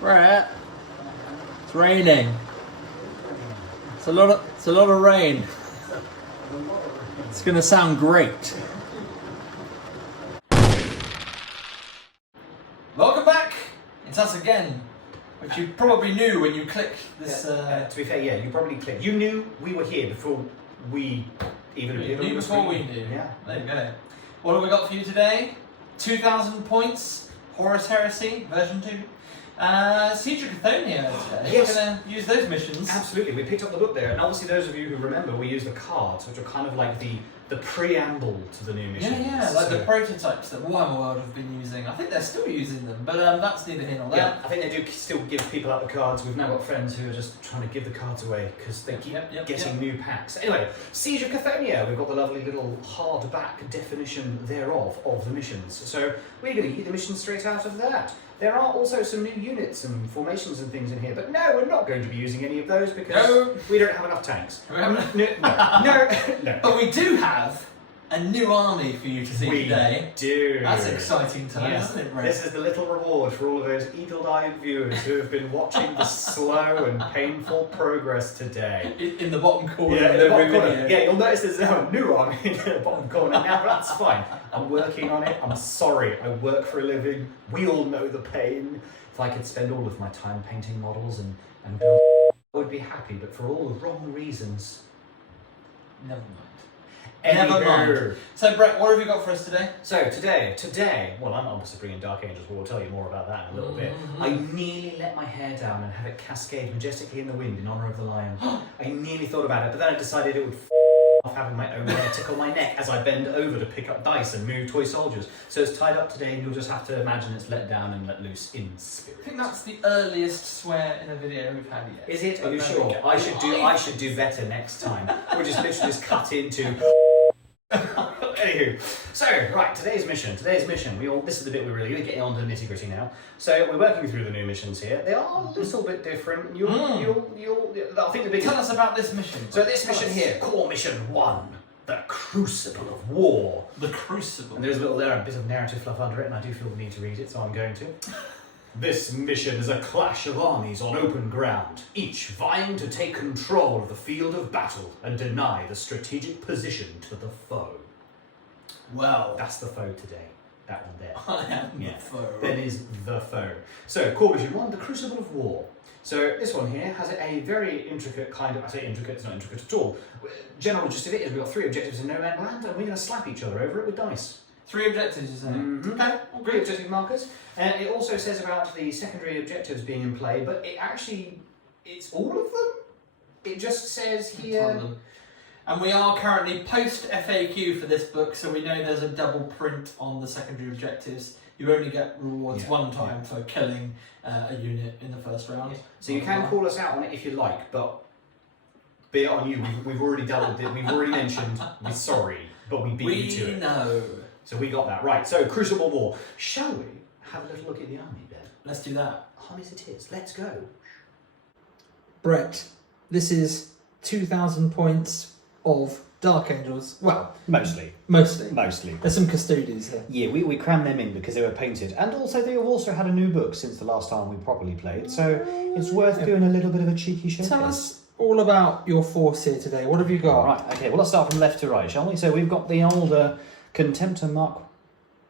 Brett, it's raining. It's a lot of rain. It's gonna sound great. Welcome back. It's us again, which you probably knew when you clicked this. To be fair, yeah, you probably clicked. You knew we were here before we even appeared. You knew before we knew. Yeah. There you go. What have we got for you today? 2,000 points. Horus Heresy version 2. Siege of Custodian today. Yes. We're going to use those missions. Absolutely, we picked up the book there, and obviously those of you who remember, we used the cards, which are kind of like the preamble to the new missions. Yeah, like the prototypes that Warhammer World have been using. I think they're still using them, but that's neither here nor there. Yeah, I think they do still give people out the cards. We've now got friends who are just trying to give the cards away because they keep getting new packs. Anyway, Siege of Custodian, we've got the lovely little hardback definition thereof of the missions. So we're going to eat the missions straight out of that. There are also some new units and formations and things in here, but no, we're not going to be using any of those because we don't have enough tanks. No. But we do have a new army for you to see today. We do. That's exciting times, isn't it, Ray? This is the little reward for all of those eagle-eyed viewers who have been watching the slow and painful progress today. In the bottom corner of the every bottom corner. video. Yeah, you'll notice there's now a new army in the bottom corner now, but that's fine. I'm working on it. I'm sorry. I work for a living. We all know the pain. If I could spend all of my time painting models and building, I would be happy, but for all the wrong reasons. Never mind. Never mind. So, Brett, what have you got for us today? So, today, well, I'm obviously bringing Dark Angels, but we'll tell you more about that in a little bit. I nearly let my hair down and have it cascade majestically in the wind in honour of the lion. I nearly thought about it, but then I decided it would off having my own hair tickle my neck as I bend over to pick up dice and move toy soldiers. So it's tied up today, and you'll just have to imagine it's let down and let loose in spirit. I think that's the earliest swear in a video we've had yet. Is it? Are you sure? I should do better next time. We'll just literally just cut into. Anywho, so right, today's mission. This is the bit we're really going to get on to the nitty gritty now. So we're working through the new missions here. They are a little bit different. I think the biggest. Tell us about this mission. So this mission here, core mission 1, the Crucible of War. The Crucible. And there's a bit of narrative fluff under it, and I do feel the need to read it, so I'm going to. This mission is a clash of armies on open ground, each vying to take control of the field of battle and deny the strategic position to the foe. Well, that's the foe today. That one there. I am the foe. That is the foe. So, core mission 1, the Crucible of War. So this one here has a very intricate kind of, I say intricate, it's not intricate at all. General gist of it is we've got 3 objectives in no man's land, and we're going to slap each other over it with dice. 3 objectives, isn't it? Okay. 3 objective markers. And it also says about the secondary objectives being in play, but it's all of them. It just says here. And we are currently post FAQ for this book, so we know there's a double print on the secondary objectives. You only get rewards one time for killing a unit in the first round. Yeah. So you can call us out on it if you like, but be it on you. We've already dealt with it. We've already mentioned we're sorry, but we beat you to it. We know. So we got that right. So Crucible War. Shall we have a little look at the army, Ben? Let's do that. Armies it is. Let's go. Brett, this is 2,000 points of Dark Angels. Well, mostly. There's some Custodians here. Yeah, we crammed them in because they were painted, and also they have also had a new book since the last time we properly played. So it's worth doing a little bit of a cheeky showcase. Tell us all about your force here today. What have you got? Right. Okay. Well, let's start from left to right, shall we? So we've got the older Contemptor Mark,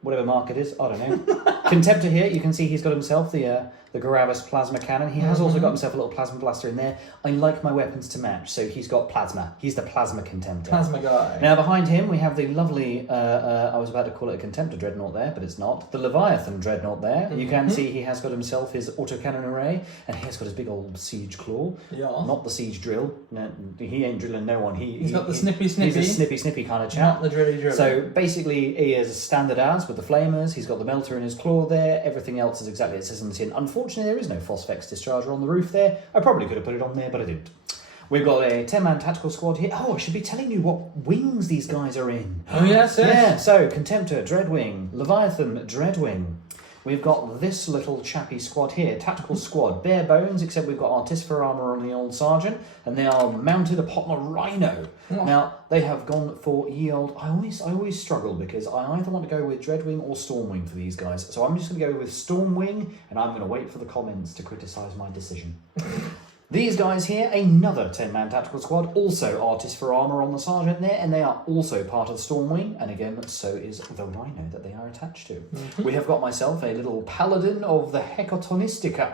whatever mark it is, I don't know. Contemptor here, you can see he's got himself the Garavis plasma cannon. He has also got himself a little plasma blaster in there. I like my weapons to match, so he's got plasma. He's the plasma Contemptor. Plasma guy. Now behind him we have the lovely, I was about to call it a Contemptor Dreadnought there, but it's not. The Leviathan Dreadnought there. You can see he has got himself his autocannon array, and he has got his big old siege claw. Yeah. Not the siege drill. No, he ain't drilling no one. He's got the snippy. He's a snippy kind of chap. Not the drilly. So basically he is standard as with the flamers. He's got the melter in his claw there. Everything else is exactly as it says on the tin. Unfortunately, there is no Phosphex discharger on the roof there. I probably could have put it on there, but I didn't. We've got a 10-man tactical squad here. Oh, I should be telling you what wings these guys are in. Oh, yes. Yeah, so Contemptor, Dreadwing, Leviathan, Dreadwing. We've got this little chappy squad here, tactical squad, bare bones, except we've got Artificer armour on the old sergeant, and they are mounted upon the Rhino. Now, they have gone for yield. I always struggle because I either want to go with Dreadwing or Stormwing for these guys. So I'm just going to go with Stormwing, and I'm going to wait for the comments to criticise my decision. These guys here, another 10-man tactical squad, also artists for armour on the sergeant there, and they are also part of the Stormwing, and again, so is the Rhino that they are attached to. We have got myself a little Paladin of the Hecatonystica.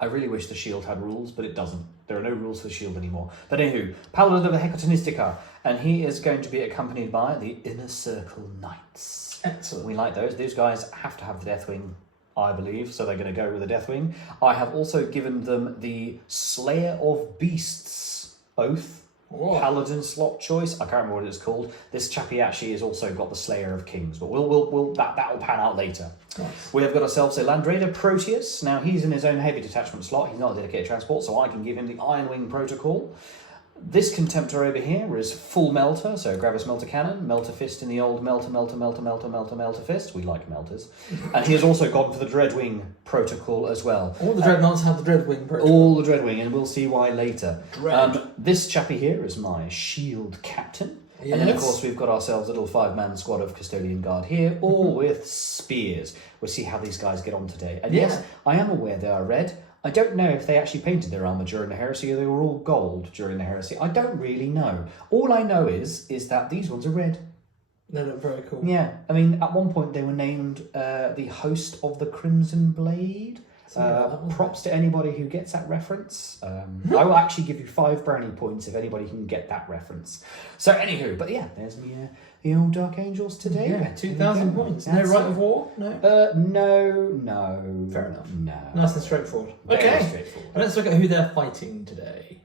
I really wish the shield had rules, but it doesn't. There are no rules for the shield anymore. But anywho, Paladin of the Hecatonystica, and he is going to be accompanied by the Inner Circle Knights. Excellent. We like those. These guys have to have the Deathwing, I believe, so they're going to go with the Deathwing. I have also given them the Slayer of Beasts oath. Whoa. Paladin slot choice. I can't remember what it's called. This chappy actually has also got the Slayer of Kings, but that will pan out later. Nice. We have got ourselves a Land Raider Proteus. Now he's in his own heavy detachment slot. He's not a dedicated transport, so I can give him the Iron Wing protocol. This Contemptor over here is full melter, so Gravis Melter Cannon, Melter Fist in the old melter Fist. We like melters. And he has also gone for the Dreadwing protocol as well. All the Dreadnoughts have the Dreadwing protocol. All the Dreadwing, and we'll see why later. This chappy here is my Shield Captain. Yes. And then, of course, we've got ourselves a little 5-man squad of Custodian Guard here, all with spears. We'll see how these guys get on today. And yes, I am aware they are red. I don't know if they actually painted their armour during the Heresy or they were all gold during the Heresy. I don't really know. All I know is that these ones are red. They look very cool. Yeah. I mean, at one point they were named the host of the Crimson Blade. Props to anybody who gets that reference. I will actually give you 5 brownie points if anybody can get that reference. So, anywho, but yeah, there's the old Dark Angels today. Yeah, 2,000 points. No That's right of war? No? No. Fair enough. No. Nice and straightforward. Very Okay, straightforward. let's look at who they're fighting today.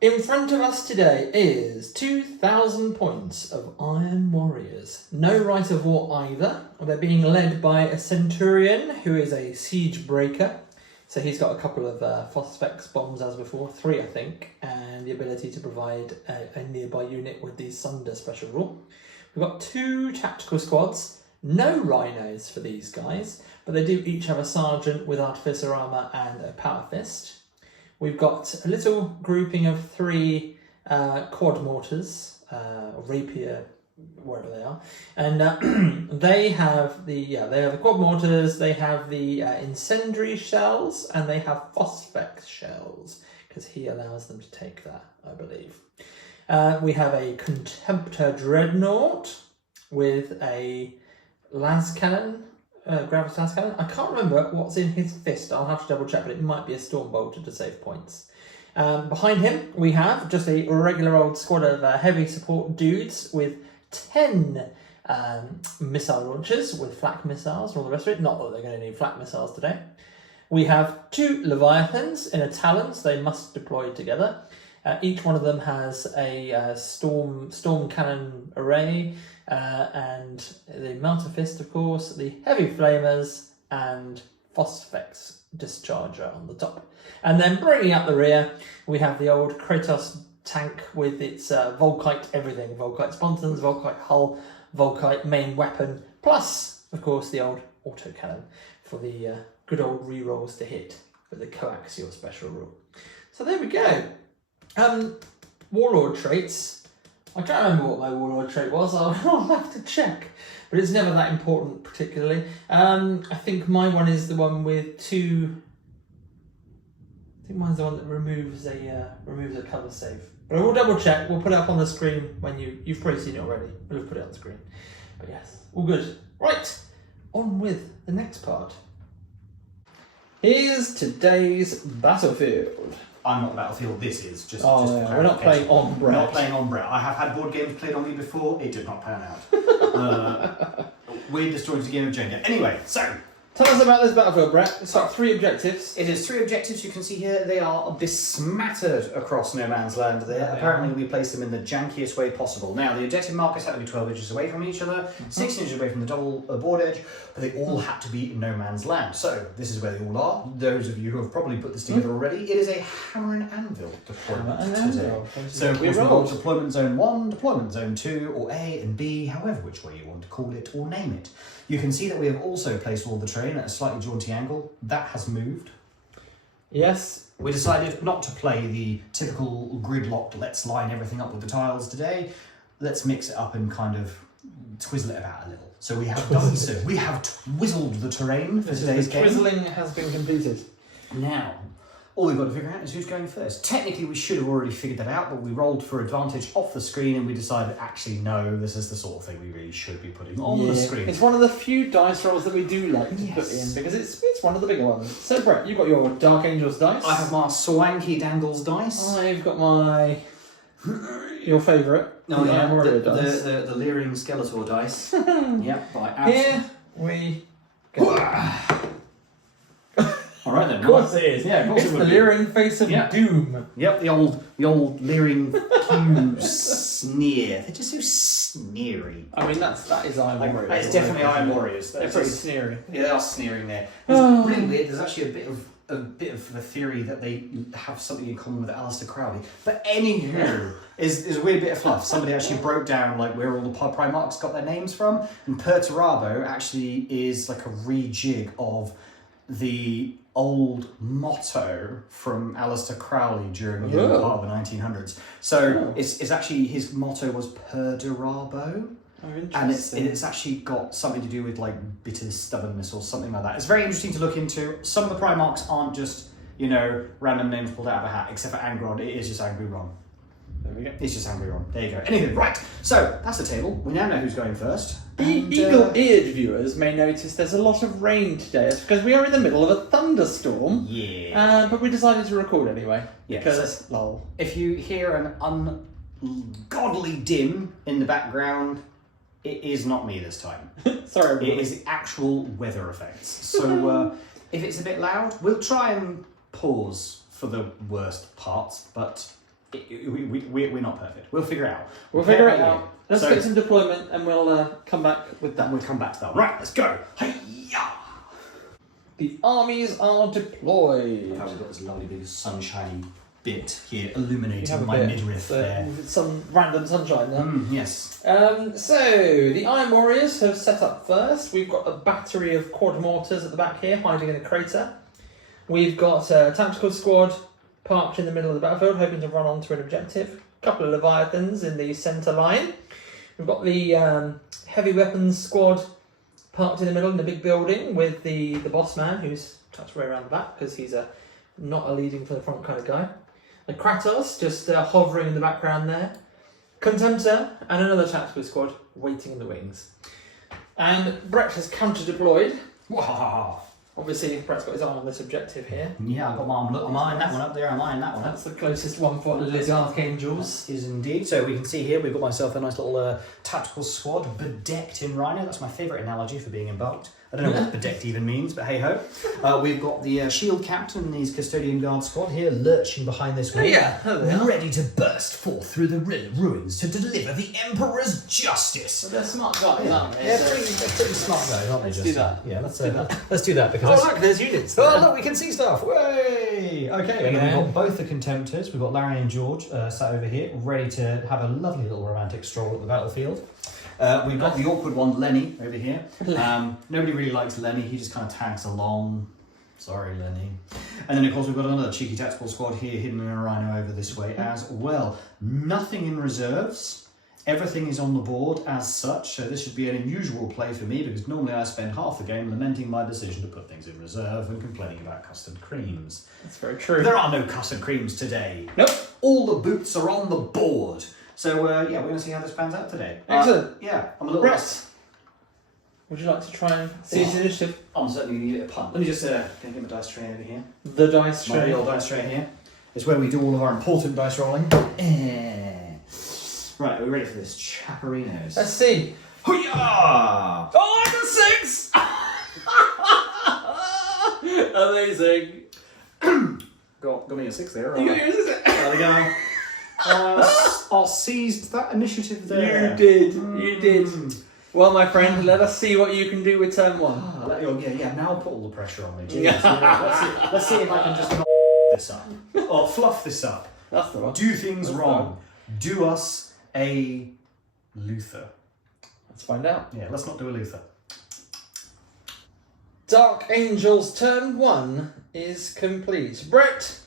In front of us today is 2,000 points of Iron Warriors. No right of war either. They're being led by a Centurion who is a siege breaker. So he's got a couple of Phosphex bombs as before, 3 I think, and the ability to provide a nearby unit with the Sunder special rule. We've got 2 tactical squads, no rhinos for these guys, but they do each have a sergeant with artificer armour and a power fist. We've got a little grouping of 3 quad mortars, rapier, wherever they are, and they have the quad mortars. They have the incendiary shells, and they have phosphex shells because he allows them to take that, I believe. We have a Contemptor Dreadnought with a las cannon. Gravis las cannon. I can't remember what's in his fist. I'll have to double check, but it might be a storm bolter to save points. Behind him, we have just a regular old squad of heavy support dudes with 10 missile launchers with flak missiles and all the rest of it. Not that they're going to need flak missiles today. We have 2 Leviathans in a Talon, so they must deploy together. Each one of them has a storm cannon array, and the Melter Fist, of course, the Heavy Flamers, and Phosphex Discharger on the top. And then bringing up the rear, we have the old Kratos tank with its Volkite everything. Volkite sponsons, Volkite hull, Volkite main weapon, plus, of course, the old autocannon for the good old rerolls to hit with the coaxial special rule. So there we go. Warlord traits. I can't remember what my Warlord trait was. I'll have to check. But it's never that important particularly. I think my one is the one with 2... I think mine's the one that removes a cover save. But I will double check. We'll put it up on the screen when you've probably seen it already. We'll put it on the screen. But yes, all good. Right, on with the next part. Here's today's battlefield. I'm not Battlefield, this is just we're not playing on Brett. We're not playing on Brett. I have had board games played on me before, it did not pan out. We're destroying the game of Jenga. Anyway, so tell us about this battlefield, Brett. It's got 3 objectives. It is 3 objectives. You can see here they are besmattered across no man's land there. Apparently we placed them in the jankiest way possible. Now the objective markers had to be 12 inches away from each other, 16 inches away from the double board edge, but they all had to be in no man's land. So this is where they all are. Those of you who have probably put this together already, it is a hammer and anvil deployment today. So of course we've got deployment zone 1, deployment zone 2, or A and B, however which way you want to call it or name it. You can see that we have also placed all the terrain at a slightly jaunty angle. That has moved. Yes. We decided not to play the typical gridlocked, let's line everything up with the tiles today. Let's mix it up and kind of twizzle it about a little. So we have done so. We have twizzled the terrain for today's game. Twizzling has been completed. Now, all we've got to figure out is who's going first. Technically, we should have already figured that out, but we rolled for advantage off the screen and we decided, actually, no, this is the sort of thing we really should be putting on the screen. It's one of the few dice rolls that we do like to put in because it's one of the bigger ones. So, Brett, you've got your Dark Angels dice. I have my Swanky Dangles dice. I've got my... your favourite. Oh, the yeah, Iron Warrior dice. the Leering Skeletor dice. Yep, right. Here we go. All right then. Of course it is. Yeah, of course it's it the would be. leering face of doom. Yep, the old leering Q sneer. They're just so sneery. I mean, that is Iron Warrior. It's definitely Iron Warriors. They're pretty sneery. Yeah, they are sneering there. It's really weird. There's actually a bit of the theory that they have something in common with Aleister Crowley. But anywho, is a weird bit of fluff. Somebody actually broke down like where all the Primarchs got their names from, and Perturabo actually is like a rejig of the old motto from Aleister Crowley during the early part of the 1900s. So it's actually, his motto was Perdurabo. Oh, And it's actually got something to do with like bitter stubbornness or something like that. It's very interesting to look into. Some of the Primarchs aren't just, random names pulled out of a hat, except for Angron. It is just Angry Ron. There we go. It's just Angry Ron. There you go. Anyway, right. So that's the table. We now know who's going first. And, Eagle-eared viewers may notice there's a lot of rain today. It's because we are in the middle of a thunderstorm. Yeah. But we decided to record anyway. Yeah. Because, lol. If you hear an ungodly din in the background, it is not me this time. Sorry, everybody. It is the actual weather effects. So if it's a bit loud, we'll try and pause for the worst parts, but we're not perfect. We'll figure it out. We'll figure it out. Let's get some deployment and we'll come back with that. We'll come back to that. Right, let's go. Hi-ya! The armies are deployed. We've got this lovely big sunshiny bit here illuminating We my have a bit, midriff there. Some random sunshine there. Yes. So, the Iron Warriors have set up first. We've got a battery of quad mortars at the back here, hiding in a crater. We've got a tactical squad parked in the middle of the battlefield, hoping to run onto an objective. A couple of Leviathans in the centre line. We've got the heavy weapons squad parked in the middle in the big building with the boss man, who's tucked way around the back because he's not a leading for the front kind of guy. The Kratos just hovering in the background there. Contemptor and another tactical squad waiting in the wings. And Brett has counter-deployed. Wow. Obviously, Brett's got his eye on this objective here. Yeah, I've got I'm eyeing that one up there, I'm eyeing that one up. That's the closest one for the Dark Angels. Is indeed. So we can see here, we've got myself a nice little tactical squad, bedecked in rhino. That's my favourite analogy for being embarked. I don't know what bedecked even means, but hey-ho. We've got the shield captain and his Custodian guard squad here, lurching behind this wall. Ready to burst forth through the ruins to deliver the Emperor's justice. Well, they're smart guys, aren't they? Yeah, they're pretty smart guys, aren't they? Let's do that. Yeah, let's do that. Because look, there's units. Oh, look, we can see stuff. Way! Okay, and then we've got both the Contemptors. We've got Larry and George sat over here, ready to have a lovely little romantic stroll at the battlefield. We've got the awkward one, Lenny, over here. Nobody really likes Lenny. He just kind of tags along. Sorry, Lenny. And then, of course, we've got another cheeky tactical squad here, hidden in a rhino over this way as well. Nothing in reserves. Everything is on the board as such. So this should be an unusual play for me because normally I spend half the game lamenting my decision to put things in reserve and complaining about custard creams. That's very true. There are no custard creams today. Nope. All the boots are on the board. So, yeah, we're going to see how this pans out today. Excellent. Yeah, I'm a little... Brett, would you like to try and seize the initiative? I'm certainly going to give it a punt. Let me just get my dice tray over here. The dice My tray. real dice tray here. It's where we do all of our important dice rolling. Right, are we ready for this? Chaparinos. Let's see. Hoo-yah! Oh, I got 6! Amazing. Got me a 6 there. You got yours, is it? There we go. I seized that initiative there. You did. Well, my friend, let us see what you can do with turn one. Yeah, now put all the pressure on me. Jeez, let's see if I can just knock this up. Or fluff this up. That's the one. Do things wrong. Do us a Luther. Let's find out. Yeah, let's not do a Luther. Dark Angels turn 1 is complete. Brett,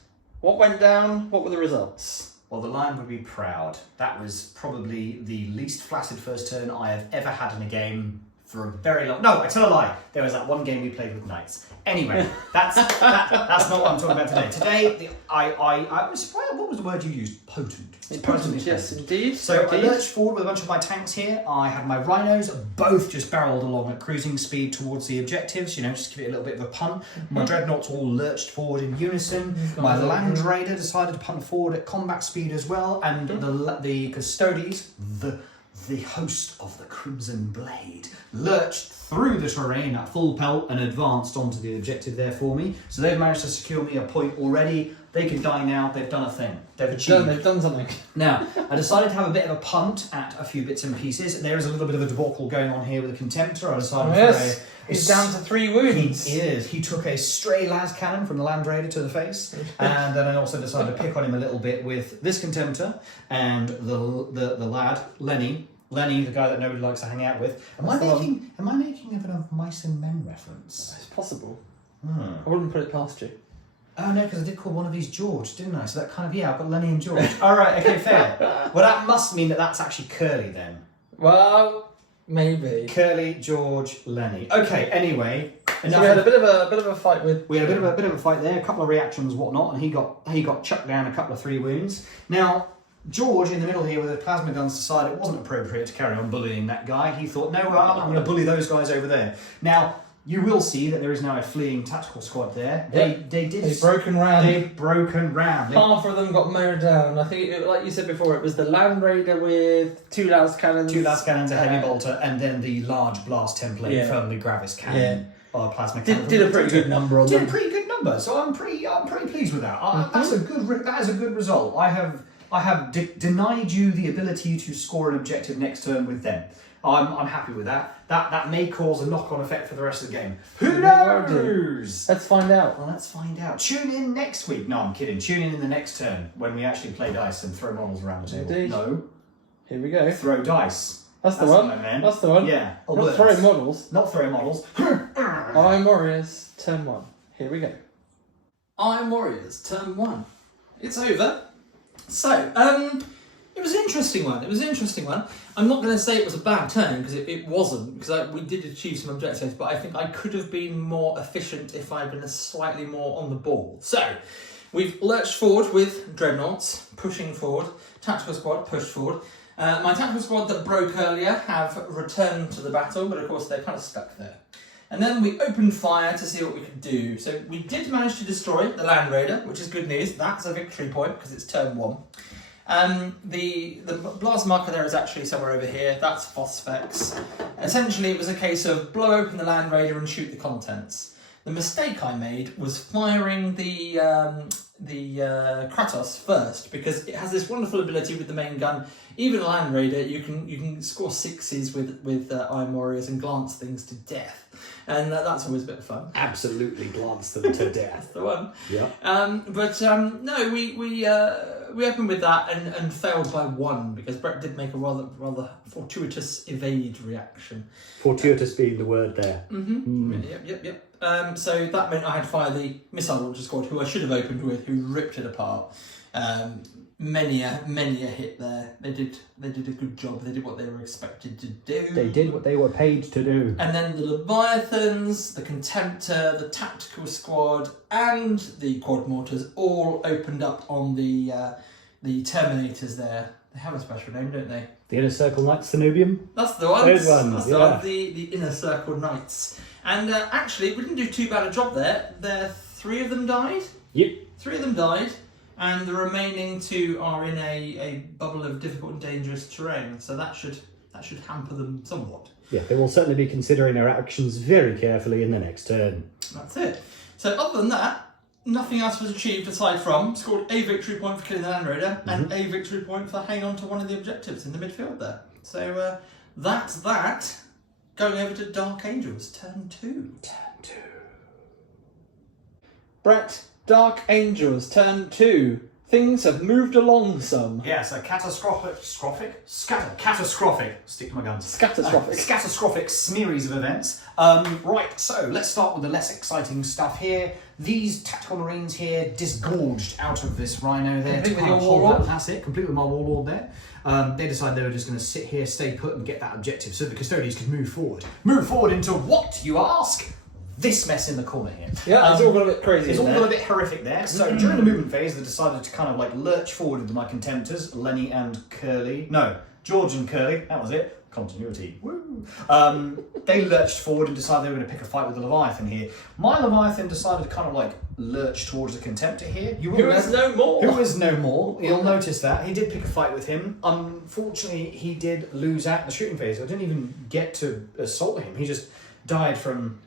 what went down? What were the results? Well, the Lion would be proud. That was probably the least flaccid first turn I have ever had in a game for a very long... No, I tell a lie. There was that one game we played with Knights. Anyway, that's not what I'm talking about today. Today, I was surprised. What was the word you used? Potent. Potent, yes, indeed. So I lurched forward with a bunch of my tanks here. I had my rhinos, both just barreled along at cruising speed towards the objectives, just give it a little bit of a punt. My dreadnoughts all lurched forward in unison. My land raider decided to punt forward at combat speed as well. And the Custodians, the host of the Crimson Blade, lurched through the terrain at full pelt and advanced onto the objective there for me. So they've managed to secure me a point already. They can die now. They've done a thing. They've achieved. They've done something. Now, I decided to have a bit of a punt at a few bits and pieces. There is a little bit of a debacle going on here with the Contemptor. I decided he's down to 3 wounds. He is. He took a stray las cannon from the Land Raider to the face, and then I also decided to pick on him a little bit with this Contemptor and the lad Lenny, the guy that nobody likes to hang out with. Am I making a bit of Mice and Men reference? It's possible. I wouldn't put it past you. Oh no, because I did call one of these George, didn't I? So that kind of, I've got Lenny and George. All right, okay, fair. Well, that must mean that that's actually Curly then. Well, maybe. Curly, George, Lenny. Okay, anyway. So we had a bit of a fight with. We had a bit of a fight there, a couple of reactions, whatnot, and he got chucked down a couple of 3 wounds. Now, George in the middle here with the plasma guns decided it wasn't appropriate to carry on bullying that guy. He thought, no, I'm going to bully those guys over there. Now, you will see that there is now a fleeing tactical squad there. They've broken round. Half of them got mowed down. I think, like you said before, it was the Land Raider with 2 las cannons. 2 las cannons, a heavy bolter, and then the large blast template from the Gravis cannon. Or plasma cannon. Did a pretty good number on them. Did a pretty good number, so I'm pretty pleased with that. That is a good result. I have denied you the ability to score an objective next turn with them. I'm happy with that. That may cause a knock-on effect for the rest of the game. Who knows? Let's find out. Well, let's find out. Tune in next week. No, I'm kidding. Tune in the next turn when we actually play dice and throw models around the table. Indeed. No. Here we go. Throw dice. That's the one. That's the one. Yeah. Not throwing models. Not throwing models. Iron Warriors, turn 1. Here we go. Iron Warriors, turn 1. It's over. So, it was an interesting one. I'm not going to say it was a bad turn, because it wasn't, because we did achieve some objectives, but I think I could have been more efficient if I'd been slightly more on the ball. So, we've lurched forward with Dreadnoughts, pushing forward. Tactical squad, pushed forward. My tactical squad that broke earlier have returned to the battle, but of course they're kind of stuck there. And then we opened fire to see what we could do. So we did manage to destroy the Land Raider, which is good news. That's a victory point because it's turn 1. The blast marker there is actually somewhere over here. That's Phosphex. Essentially, it was a case of blow open the Land Raider and shoot the contents. The mistake I made was firing the Kratos first, because it has this wonderful ability with the main gun. Even a Land Raider, you can score 6s with Iron Warriors and glance things to death, and that's always a bit of fun. Absolutely glance them to death. That's the one. Yeah. No, we opened with that and failed by 1 because Brett did make a rather fortuitous evade reaction. Fortuitous being the word there. Yep. So that meant I had to fire the missile launcher squad, who I should have opened with, who ripped it apart. Many a hit there. They did a good job. They did what they were expected to do. They did what they were paid to do. And then the Leviathans, the Contemptor, the Tactical Squad, and the Quad Mortars all opened up on the Terminators there. They have a special name, don't they? The Inner Circle Knights, the Nubium? That's the ones. Those ones, That's the ones, the Inner Circle Knights. And actually, we didn't do too bad a job there. 3 of them died. Yep. 3 of them died. And the remaining 2 are in a bubble of difficult and dangerous terrain, so that should hamper them somewhat. Yeah, they will certainly be considering their actions very carefully in the next turn. That's it. So other than that, nothing else was achieved aside from scored a victory point for killing the Land Raider and a victory point for hanging on to one of the objectives in the midfield there. So that's that. Going over to Dark Angels, turn 2. Brett, Dark Angels, turn 2. Things have moved along some. Yes, a catastrophic, stick to my guns. Catastrophic series of events. Right, so let's start with the less exciting stuff here. These tactical marines here disgorged out of this rhino there. Complete with your warlord? That's it, complete with my warlord there. They decided they were just going to sit here, stay put and get that objective so the custodians could move forward. Move forward into what, you ask? This mess in the corner here. Yeah, it's all got a bit crazy. It's all got a bit horrific there. So during the movement phase, they decided to kind of like lurch forward with my contemptors, Lenny and Curly. No, George and Curly. That was it. Continuity. Woo. They lurched forward and decided they were going to pick a fight with the Leviathan here. My Leviathan decided to kind of like lurch towards the Contemptor here. Who is no more. Who is no more. You'll notice that. He did pick a fight with him. Unfortunately, he did lose out in the shooting phase. I didn't even get to assault him. He just died from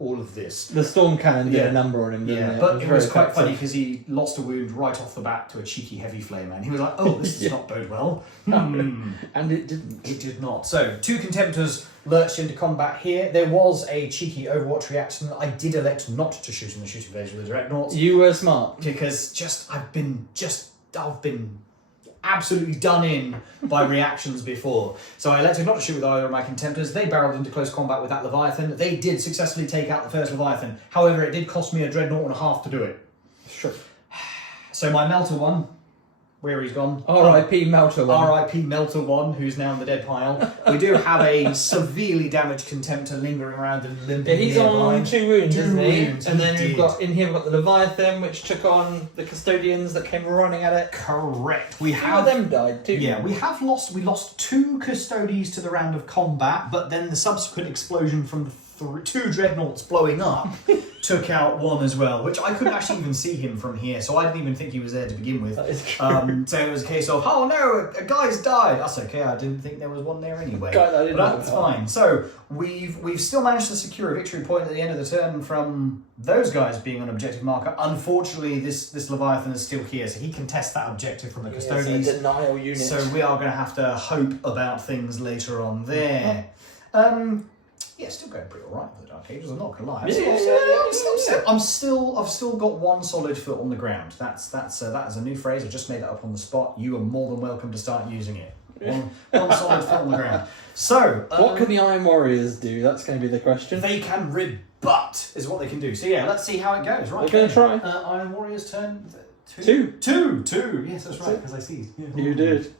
all of this. The storm cannon did a number on him, didn't it? But it was quite funny because he lost a wound right off the bat to a cheeky heavy flamer, and he was like, "Oh, this does not bode well." And it didn't. It did not. So 2 Contemptors lurched into combat here. There was a cheeky Overwatch reaction. I did elect not to shoot in the shooting phase with the Dreadnoughts. You were smart because I've been absolutely done in by reactions before. So I elected not to shoot with either of my Contemptors. They barreled into close combat with that Leviathan. They did successfully take out the first Leviathan. However, it did cost me a Dreadnought and a half to do it. Sure. So my Melter one, where he's gone. R.I.P. Melter one. R.I.P. Melter one, who's now in the dead pile. We do have a severely damaged Contemptor lingering around and limping He's nearby. on 2 wounds, isn't he? Wounds, and then he we've got the Leviathan, which took on the Custodians that came running at it. Correct. Two of them died too. Yeah, we lost 2 Custodians to the round of combat, but then the subsequent explosion from the 2 Dreadnoughts blowing up took out one as well, which I couldn't actually even see him from here, so I didn't even think he was there to begin with. That is true. So it was a case of, oh no, a guy's died. That's okay, I didn't think there was one there anyway. But that's fine. So we've still managed to secure a victory point at the end of the turn from those guys being an objective marker. Unfortunately, this Leviathan is still here, so he can test that objective from the Custodians. It's a denial unit. So we are going to have to hope about things later on there. Yeah, still going pretty alright with the Dark Ages, I'm not gonna lie. I've still got one solid foot on the ground. That is a new phrase. I just made that up on the spot. You are more than welcome to start using it. One solid foot on the ground. So what can the Iron Warriors do? That's going to be the question. They can rebut, is what they can do. So yeah, let's see how it goes. Right, we're going to try. Iron Warriors turn 2. 2. Yes, that's right. Because I see. Yeah. You did.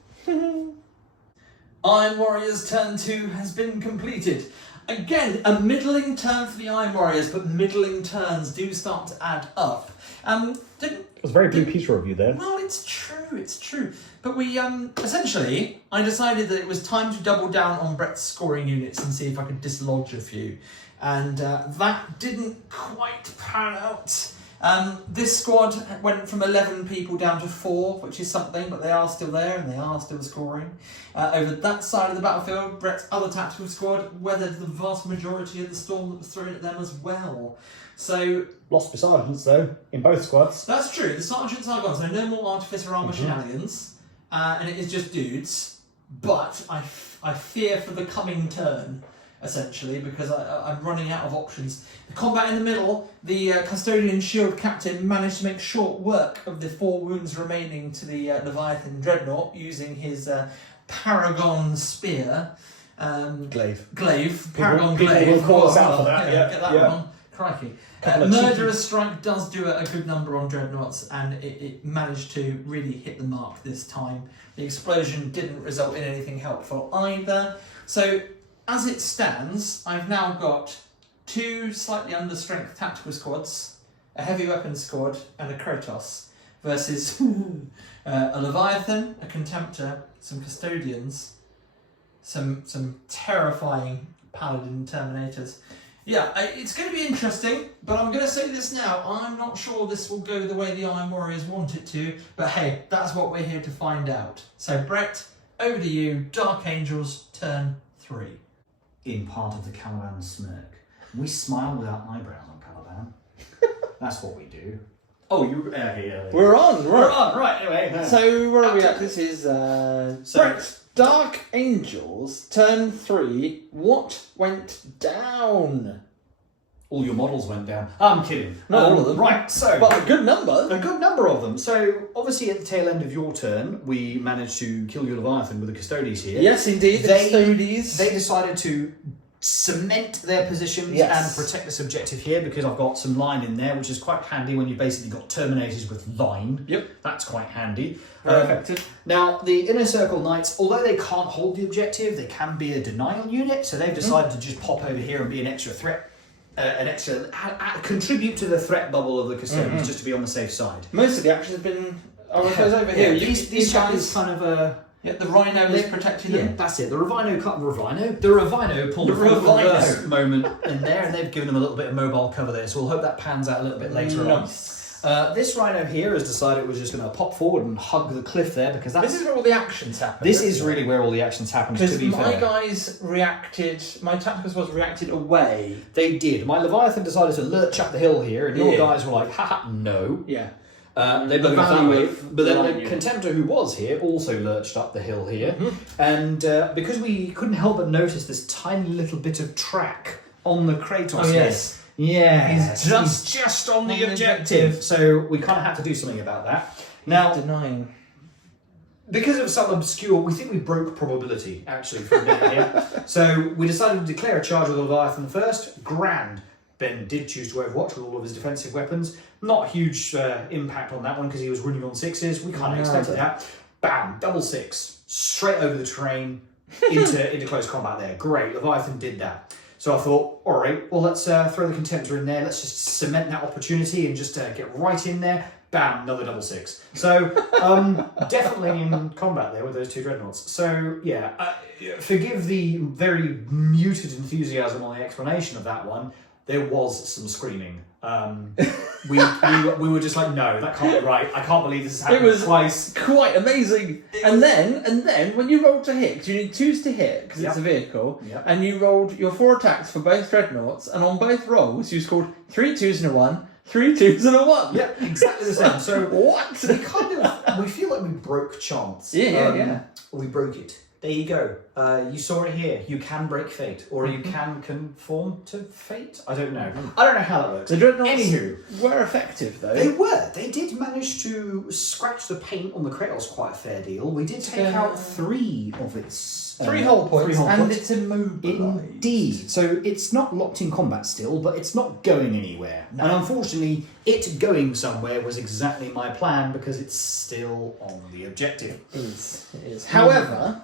Iron Warriors turn 2 has been completed. Again, a middling turn for the Iron Warriors, but middling turns do start to add up. It was very Blue Peter of you there. Well, it's true. But we, essentially, I decided that it was time to double down on Brett's scoring units and see if I could dislodge a few. And that didn't quite pan out. This squad went from 11 people down to 4, which is something, but they are still there and they are still scoring. Over that side of the battlefield, Brett's other tactical squad weathered the vast majority of the storm that was thrown at them as well. So lost the sergeants though in both squads. That's true. The sergeants are gone, so no more artificer armor shenanigans, and it is just dudes. But I fear for the coming turn. Essentially, because I'm running out of options. The combat in the middle, the Custodian shield captain managed to make short work of the 4 wounds remaining to the Leviathan Dreadnought using his Paragon Spear. Glaive. Paragon People Glaive. will call us out for that. Get that one. Crikey. Murderous Strike does do a good number on Dreadnoughts, and it managed to really hit the mark this time. The explosion didn't result in anything helpful either. So, as it stands, I've now got 2 slightly under-strength tactical squads, a heavy weapons squad, and a Kratos, versus a Leviathan, a Contemptor, some Custodians, some terrifying Paladin Terminators. Yeah, it's going to be interesting, but I'm going to say this now. I'm not sure this will go the way the Iron Warriors want it to, but hey, that's what we're here to find out. So, Brett, over to you. Dark Angels, turn 3. In part of the Caliban smirk. We smile without eyebrows on Caliban. That's what we do. Oh, you... yeah. We're on, right, anyway. So, where are we at? This is... Brett, Dark Angels, turn 3. What went down? all your models went down. I'm kidding. Not all of them. Right, so... But a good number. A good number of them. So, obviously, at the tail end of your turn, we managed to kill your Leviathan with the Custodians here. Yes, indeed. The Custodians. They decided to cement their positions Yes. and protect this objective here because I've got some line in there, which is quite handy when you basically got Terminators with line. Yep. That's quite handy. Very effective. Now, the Inner Circle Knights, although they can't hold the objective, they can be a denial unit, so they've decided to just pop over here and be an extra threat. Contribute to the threat bubble of the Custodians just to be on the safe side. Most of the action has been. Oh, it goes over here. These guys kind of Yeah, the Rhino is protecting them. Yeah, that's it. The Ravino pulled the reverse moment in there, and they've given them a little bit of mobile cover there. So we'll hope that pans out a little bit later on. This Rhino here has decided it was just going to pop forward and hug the cliff there because this is where all the actions happen. This is really where all the actions happen. Because my guys reacted. My tacticals was reacted away. They did. My Leviathan decided to lurch up the hill here, and your guys were like, "Haha, no." Yeah. They looked that way, but then the Contemptor who was here also lurched up the hill here, and because we couldn't help but notice this tiny little bit of track on the Kratos. Oh yes, he's just on the objective. So we kind of had to do something about that. Now, denying. Because of some obscure, we think we broke probability actually for a minute here. So we decided to declare a charge with the Leviathan first. Grand. Ben did choose to overwatch with all of his defensive weapons. Not a huge impact on that one because he was running on sixes. We kind of expected that. Bam, double six, straight over the terrain into close combat there. Great, Leviathan did that. So I thought, all right, well, let's throw the Contemptor in there. Let's just cement that opportunity and just get right in there. Bam, another double six. So definitely in combat there with those two dreadnoughts. So yeah, forgive the very muted enthusiasm on the explanation of that one. There was some screaming. We were just like, no, that can't be right. I can't believe this has happened twice. Quite amazing. And then when you rolled to hit, 'cause you need 2s to hit because it's a vehicle, and you rolled your 4 attacks for both dreadnoughts, and on both rolls you scored 3 2s and a 1, 3 2s and a 1. Yeah, exactly the same. So what? We feel like we broke chance. Yeah. We broke it. There you go. You saw it here. You can break fate, or you can conform to fate. I don't know. I don't know how that works. The dreadnoughts Anywho, were effective though. they were. They did manage to scratch the paint on the Kratos quite a fair deal. We did take out 3 of its 3 hull points, and points. it's immobilised. Indeed. So it's not locked in combat still, but it's not going anywhere. No. And unfortunately, it going somewhere was exactly my plan because it's still on the objective. It is. However,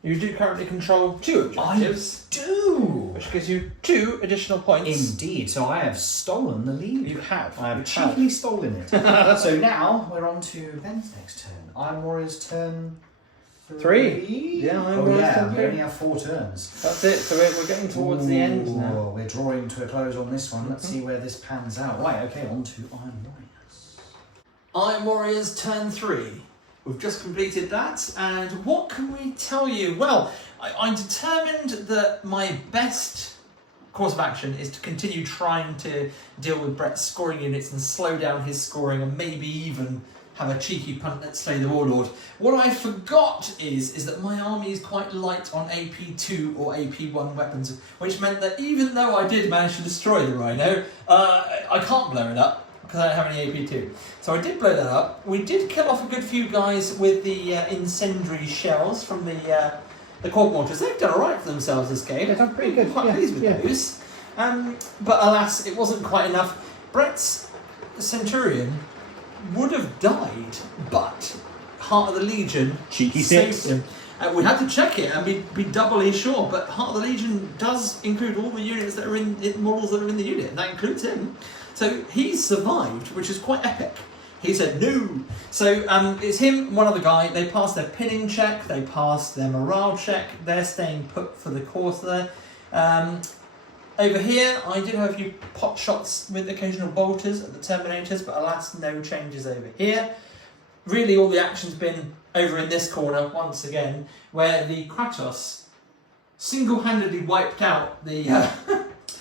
you do currently control 2 objectives. I do! Which gives you 2 additional points. Indeed, so I have stolen the lead. You have. I have cheaply stolen it. So now we're on to Ben's next turn. Iron Warrior's turn 3. Yeah, Iron Warrior's turn 3. We only have 4 turns. That's it, so we're getting towards the end now. We're drawing to a close on this one. Let's see where this pans out. Right, okay, on to Iron Warriors. Iron Warriors turn 3. We've just completed that, and what can we tell you? Well, I determined that my best course of action is to continue trying to deal with Brett's scoring units and slow down his scoring and maybe even have a cheeky punt at Slay the Warlord. What I forgot is that my army is quite light on AP2 or AP1 weapons, which meant that even though I did manage to destroy the Rhino, I can't blow it up because I don't have any AP2. So I did blow that up. We did kill off a good few guys with the incendiary shells from the quad mortars. They've done alright for themselves this game. They've done pretty good. Quite pleased with those. But alas, it wasn't quite enough. Brett's Centurion would have died, but Heart of the Legion Cheeky saved six. him. We had to check it and be doubly sure, but Heart of the Legion does include all the units that are in models that are in the unit, and that includes him. So he's survived, which is quite epic. He said no. So it's him and one other guy. They passed their pinning check, they passed their morale check, they're staying put for the course there. Over here, I did have a few pot shots with occasional bolters at the Terminators, but alas, no changes over here. Really, all the action's been over in this corner, once again, where the Kratos single-handedly wiped out the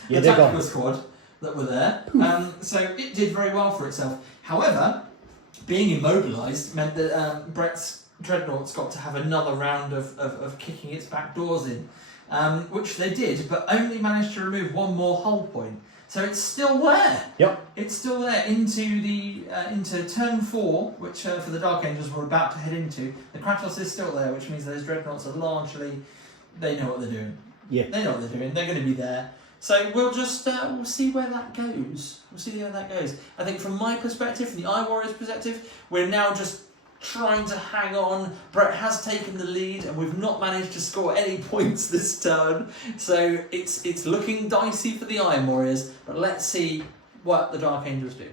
tactical squad that were there. So it did very well for itself. However, being immobilised meant that Brett's Dreadnoughts got to have another round of kicking its back doors in. Which they did, but only managed to remove 1 more hull point. So it's still there. Yep. It's still there into turn 4, which for the Dark Angels we're about to head into. The Kratos is still there, which means those dreadnoughts are largely, they know what they're doing. Yeah. They know what they're doing. They're going to be there. So we'll just we'll see where that goes. We'll see where that goes. I think from my perspective, from the Iron Warriors' perspective, we're now just trying to hang on. Brett has taken the lead, and we've not managed to score any points this turn. So it's looking dicey for the Iron Warriors. But let's see what the Dark Angels do.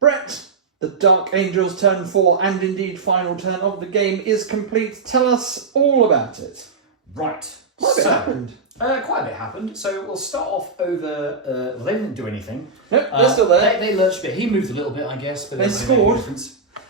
Brett, the Dark Angels' turn 4 and indeed final turn of the game is complete. Tell us all about it. Right. What happened? Quite a bit happened. So we'll start off over. They didn't do anything. Nope, they're still there. They lurched a bit. He moved a little bit, I guess. But They scored.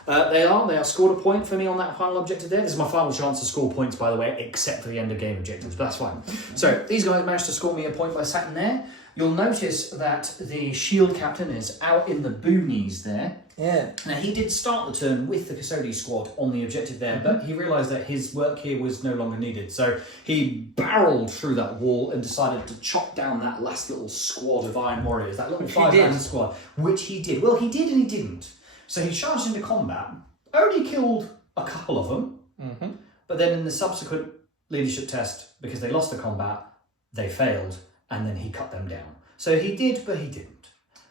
They are scored a point for me on that final objective there. This is my final chance to score points, by the way, except for the end of game objectives, but that's fine. So these guys managed to score me a point by sat in there. You'll notice that the shield captain is out in the boonies there. Yeah. Now, he did start the turn with the Custodian squad on the objective there, but he realised that his work here was no longer needed. So he barreled through that wall and decided to chop down that last little squad of Iron Warriors, that little 5-man squad, which he did. Well, he did and he didn't. So he charged into combat, only killed a couple of them, but then in the subsequent leadership test, because they lost the combat, they failed, and then he cut them down. So he did, but he didn't.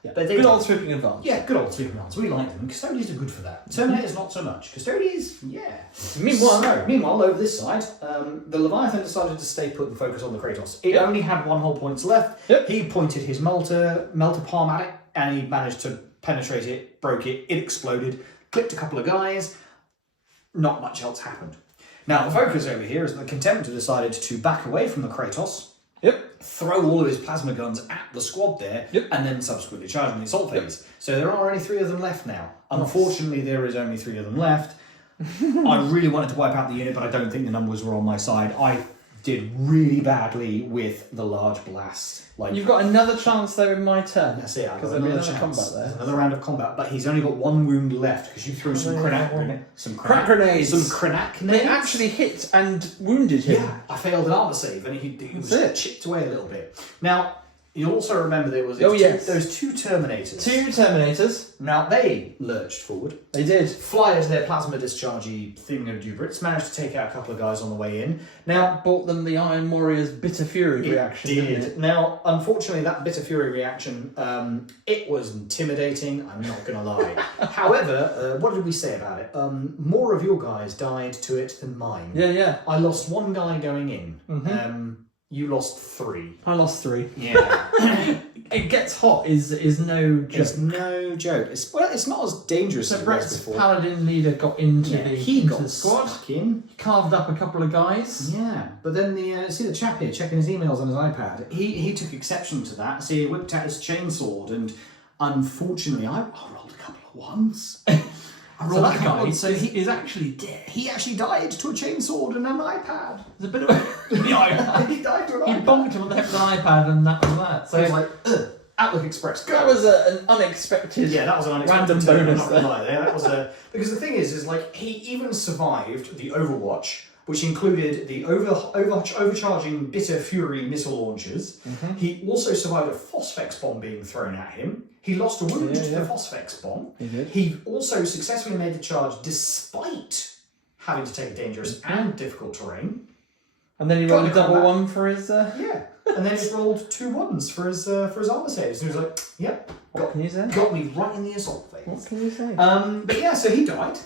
Yeah. But Good old sweeping advance. Yeah, good old sweeping advance. We like them. Custodians are good for that. Terminators not so much. Custodians, yeah. Meanwhile, over this side, the Leviathan decided to stay put and focus on the Kratos. It only had 1 whole point left. Yep. He pointed his melter palm at it, and he managed to penetrate it, broke it, it exploded, clipped a couple of guys. Not much else happened. Now, the focus over here is that the Contemptor decided to back away from the Kratos. Yep. Throw all of his plasma guns at the squad there, and then subsequently charge them in the assault phase. So there are only 3 of them left now. Unfortunately, there is only 3 of them left. I really wanted to wipe out the unit, but I don't think the numbers were on my side. I did really badly with the large blast. You've got another chance though in my turn. That's it. Because there'll be another combat there. There's another round of combat, but he's only got 1 wound left because you threw some crack grenades. Some crack They actually hit and wounded him. Yeah, I failed an armor save and he was chipped away a little bit. Now, you'll also remember there was those 2 Terminators. 2 Terminators. Now, they lurched forward. They did. Fly as their plasma dischargey thingamajiggerits, managed to take out a couple of guys on the way in. Now, bought them the Iron Warriors Bitter Fury reaction. Didn't it? Now, unfortunately, that Bitter Fury reaction, it was intimidating, I'm not going to lie. However, what did we say about it? More of your guys died to it than mine. Yeah. I lost 1 guy going in. You lost 3. I lost 3. Yeah. It gets hot is no joke. It's no joke. It's not as dangerous as it was Brett's before. Paladin leader got into the squad. He carved up a couple of guys. Yeah, but then see the chap here checking his emails on his iPad. He took exception to that. See, he whipped out his chainsword, and unfortunately, I rolled a couple of 1s. So that guy is actually dead. He actually died to a chainsword and an iPad. There's a bit of a... He died to an iPad. He bonked him on the head with an iPad, and that was that. So he was like, Outlook Express, go! That was an unexpected... Yeah, that was an unexpected random bonus. I'm not gonna lie there. That was because the thing is like, he even survived the Overwatch, which included the overcharging Bitter Fury missile launchers. He also survived a Phosphex bomb being thrown at him. He lost a wound to the Phosphex bomb. He did. He also successfully made the charge despite having to take dangerous and difficult terrain. And then he rolled a double 1 for his... Yeah. And then he rolled 2 1s for his armor saves. And he was like, yep. What can you say? Got me right in the assault phase. What can you say? But yeah, so he died.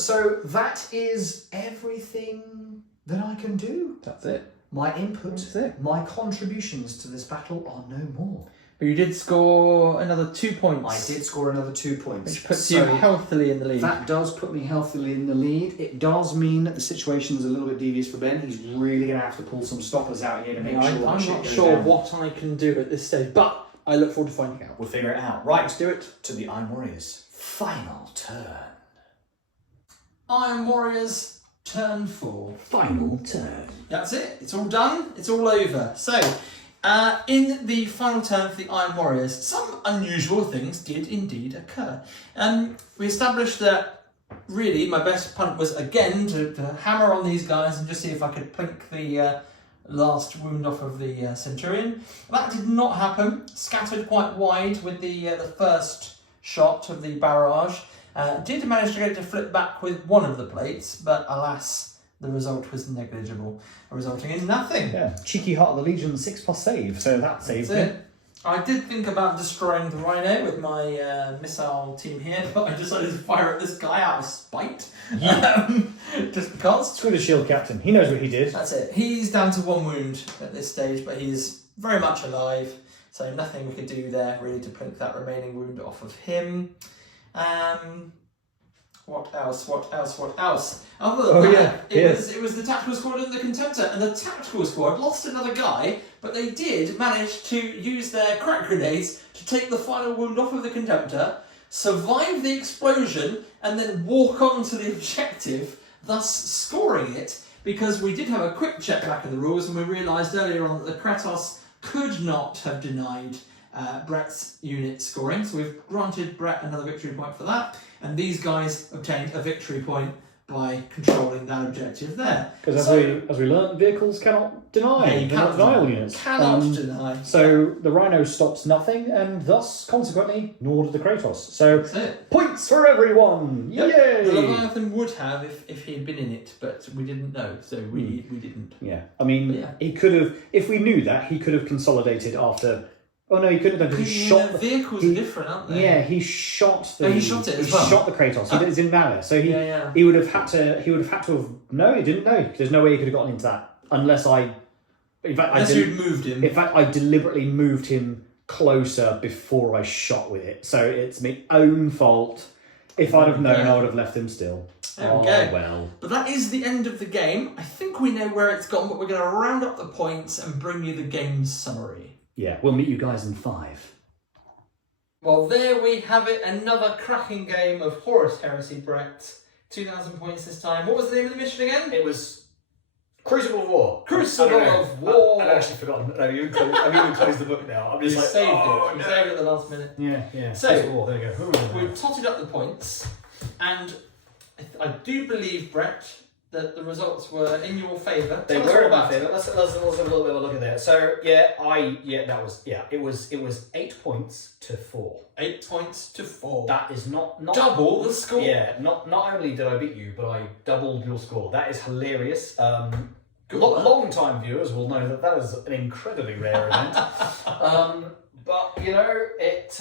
So that is everything that I can do. That's it. My input, That's it. my contributions to this battle are no more. But you did score another 2 points. I did score another 2 points. Which puts you healthily in the lead. That does put me healthily in the lead. It does mean that the situation's a little bit devious for Ben. He's really going to have to pull some stoppers out here to make sure I'm not sure what I can do at this stage, but I look forward to finding out. We'll figure it out. Right, let's do it. To the Iron Warriors' final turn. Iron Warriors turn 4. Final turn. That's it. It's all done. It's all over. So, in the final turn for the Iron Warriors, some unusual things did indeed occur. We established that really my best punt was again to hammer on these guys and just see if I could plink the last wound off of the Centurion. That did not happen. Scattered quite wide with the first shot of the barrage. Did manage to get it to flip back with one of the plates, but alas, the result was negligible, resulting in nothing. Yeah, cheeky Heart of the Legion 6+ save, so that saved it. I did think about destroying the Rhino with my missile team here, but I decided to fire at this guy out of spite. Just because. Screw the shield captain, he knows what he did. That's it. He's down to 1 wound at this stage, but he's very much alive, so nothing we could do there really to plink that remaining wound off of him. What else? Other than that, it was the tactical squad and the contemptor, and the tactical squad lost another guy, but they did manage to use their crack grenades to take the final wound off of the contemptor, survive the explosion, and then walk on to the objective, thus scoring it, because we did have a quick check back of the rules, and we realised earlier on that the Kratos could not have denied Brett's unit scoring, so we've granted Brett another victory point for that, and these guys obtained a victory point by controlling that objective there. Because as we learned, vehicles cannot deny. They're not denial units. Cannot deny. So the Rhino stops nothing, and thus, consequently, nor did the Kratos. So points for everyone! Yep. Yay! The Leviathan would have if he had been in it, but we didn't know, so we didn't. Yeah, I mean, he could have, if we knew that, he could have consolidated after. Oh no, he couldn't have done. He shot the vehicles are different, aren't they? Yeah, he shot the. He shot it as well. He shot the Kratos. It didn't matter. So he would have had to. He would have had to have. No, he didn't know. There's no way he could have gotten into that unless I. In fact, unless you'd moved him. In fact, I deliberately moved him closer before I shot with it. So it's my own fault. If I'd have known, I would have left him still. There we go. Well. But that is the end of the game. I think we know where it's gone, but we're going to round up the points and bring you the game's summary. Yeah, we'll meet you guys in 5. Well, there we have it. Another cracking game of Horus Heresy, Brett. 2,000 points this time. What was the name of the mission again? It was Crucible of War. Crucible of War. I've actually forgotten. No, I've even closed the book now. I'm just like, saved oh, it. no. Saved it at the last minute. Yeah. So, Crucible of War, there you go. We've totted up the points, and I do believe, Brett, that the results were in your favour. They were in my favour. Let's have a little bit of a look at that. So it was 8 points to 4. 8 points to 4. That is not double the score. Yeah, not only did I beat you, but I doubled your score. That is hilarious. Long time viewers will know that is an incredibly rare event. But you know, it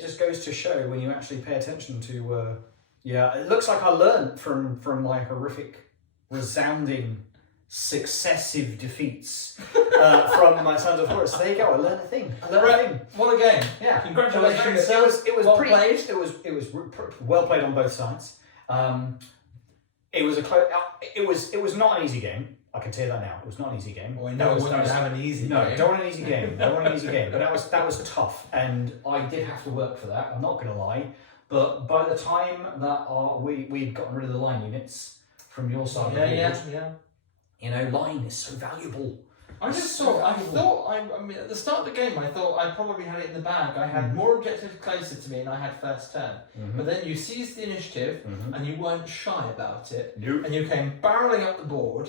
just goes to show when you actually pay attention to. It looks like I learned from my horrific, resounding, successive defeats from my Sons of Horus. So there you go. I learned a thing. What a game! Yeah, Congratulations. It was well pretty, played. It was well played on both sides. It was a close. It was not an easy game. I can tell you that now. It was not an easy game. Well, no one would have an easy game. No, don't want an easy game. Don't want an easy game. But that was tough, and I did have to work for that. I'm not going to lie. But by the time that we'd gotten rid of the line units from your side of the board, you know, line is so valuable. I mean, at the start of the game, I thought I probably had it in the bag. I had more objectives closer to me, and I had first turn. Mm-hmm. But then you seized the initiative, and you weren't shy about it. Nope. And you came barreling up the board,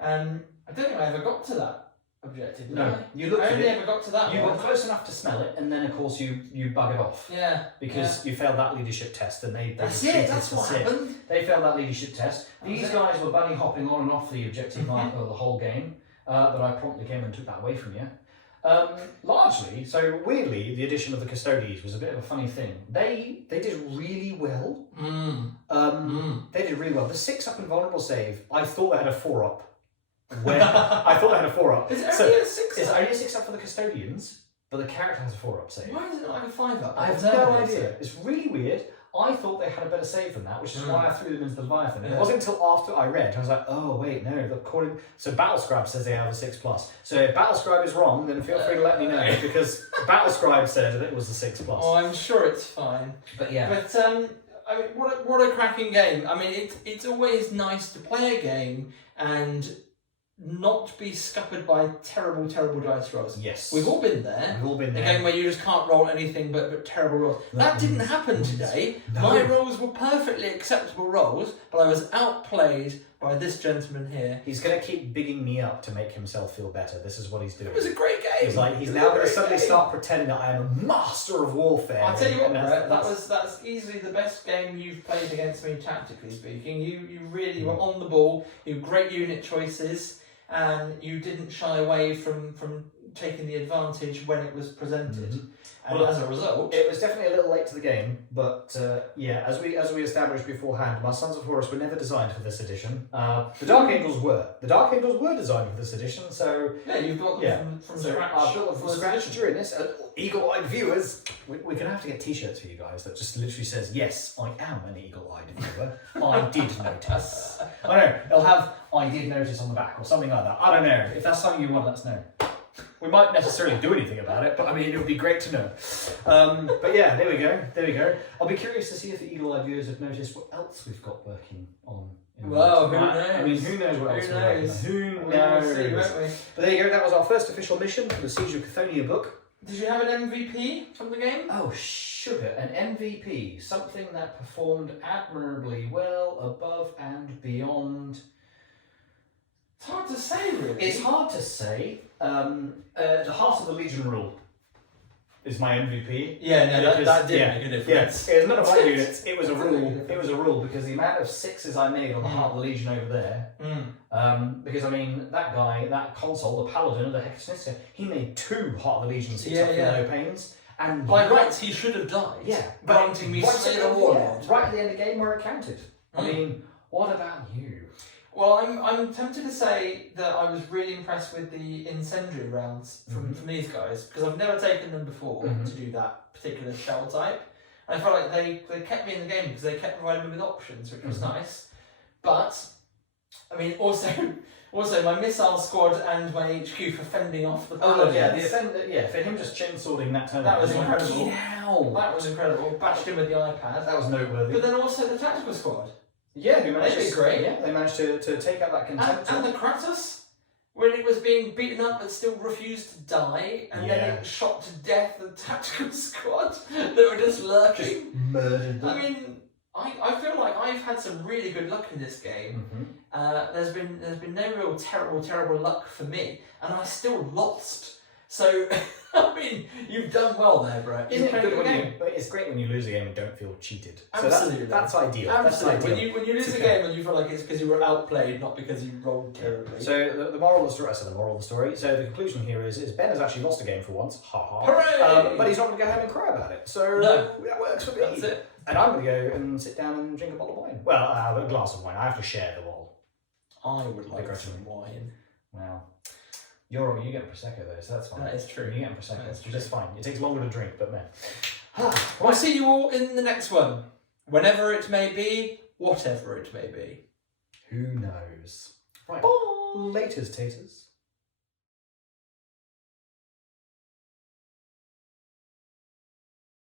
and I don't think I ever got to that objective. Did I? You looked I at only it. ever got to that You one. got close enough to smell it, and then of course you buggered off. Yeah. Because you failed that leadership test, and they That's retreated it. That's what to sit. happened. They failed that leadership test. These guys were bunny hopping on and off the objective mark of the whole game, but I promptly came and took that away from you. Largely, so weirdly, the addition of the Custodians was a bit of a funny thing. They did really well. They did really well. The 6-up invulnerable save, I thought they had a 4-up. I thought they had a 4-up. Is it only a 6-up? It's only a 6-up for the Custodians, but the character has a 4-up save. Why is it not like a 5-up? I have no idea. It's really weird. I thought they had a better save than that, which is why I threw them into the Leviathan. It wasn't until after I read, I was like, oh wait, no, so Battlescribe says they have a 6+. So if Battlescribe is wrong, then feel free to let me know, because Battlescribe said that it was the 6+. Oh, I'm sure it's fine. But yeah. But I mean, what a cracking game. I mean, it's always nice to play a game and not be scuppered by terrible dice rolls. Yes. We've all been there. We've all been there. A game where you just can't roll anything but terrible rolls. That didn't happen today. No. My rolls were perfectly acceptable rolls, but I was outplayed by this gentleman here. He's going to keep bigging me up to make himself feel better. This is what he's doing. It was a great game. He's like, he's now going to suddenly start pretending that I am a master of warfare. I'll tell you what, And Brett, that's easily the best game you've played against me, tactically speaking. You really were on the ball, you had great unit choices, and you didn't shy away from taking the advantage when it was presented. Mm-hmm. And well, as a result, it was definitely a little late to the game, but yeah, as we established beforehand, my Sons of Horus were never designed for this edition. The Dark Angels were. The Dark Angels were designed for this edition, so yeah, you've got them from so scratch. I've built them from scratch during this. Eagle-eyed viewers, we're going to have to get T-shirts for you guys that just literally says, "Yes, I am an eagle-eyed viewer. I did notice." I know it'll have "I did notice" on the back or something like that. I don't know if that's something you want. Let us know. We might necessarily do anything about it, but I mean, it would be great to know. But yeah, there we go. I'll be curious to see if the eagle-eyed viewers have noticed what else we've got working on. Well, who knows? I mean, who knows what else we're working on? Who We'll knows? see, won't we? But there you go, that was our first official mission for the Siege of Custodian book. Did you have an MVP from the game? Oh, sugar, an MVP. Something that performed admirably well, above and beyond. It's hard to say, really. It's hard to say. The Heart of the Legion rule is my MVP. Yeah, no, Because- that did yeah, make a Yeah, difference. it was not about units. It was a rule. It was a rule because the amount of 6s I made on the Heart of the Legion over there. Because I mean, that guy, that console, the Paladin of the Hexagonista, he made 2 Heart of the Legion 6 up for no pains. And By rights, he should have died. yeah, Granting me right slay at the the warlord. right at the end of the game where it counted. I mean, what about you? Well, I'm tempted to say that I was really impressed with the incendiary rounds from these guys, because I've never taken them before to do that particular shell type. And I felt like they kept me in the game because they kept providing me with options, which was nice. But, I mean, also my missile squad and my HQ for fending off the paladins. Yeah, the offender, for him just chainsawing that turn. That was like, incredible. "Fucking hell." That was incredible. Bashed him with the iPad. That was noteworthy. But then also the tactical squad. Yeah, who managed They did to, great. Yeah, they managed to take out that contempt. And the Kratos, when it was being beaten up but still refused to die, and then it shot to death the tactical squad that were just lurking. Just murdered them. I mean, I feel like I've had some really good luck in this game. There's been no real terrible luck for me, and I still lost. So, I mean, you've done well there, Brett. Isn't it good when it's great when you lose a game and don't feel cheated. Absolutely. So that's ideal. Absolutely. That's ideal. When you lose a game and you feel like it's because you were outplayed, not because you rolled terribly. So the moral of the story. I said the moral of the story. So the conclusion here is Ben has actually lost a game for once. Ha ha. Hooray! But he's not going to go home and cry about it. So No. that works for me. That's it. And I'm going to go and sit down and drink a bottle of wine. Well, a glass of wine. I have to share the bottle. I would like Begrudgingly. some wine. Wow. You get Prosecco though, so that's fine. That is true. You get Prosecco, That is which is fine. It takes longer to drink, but man. I'll see you all in the next one. Whenever it may be, whatever it may be. Who knows? Right. Bye. Laters, taters.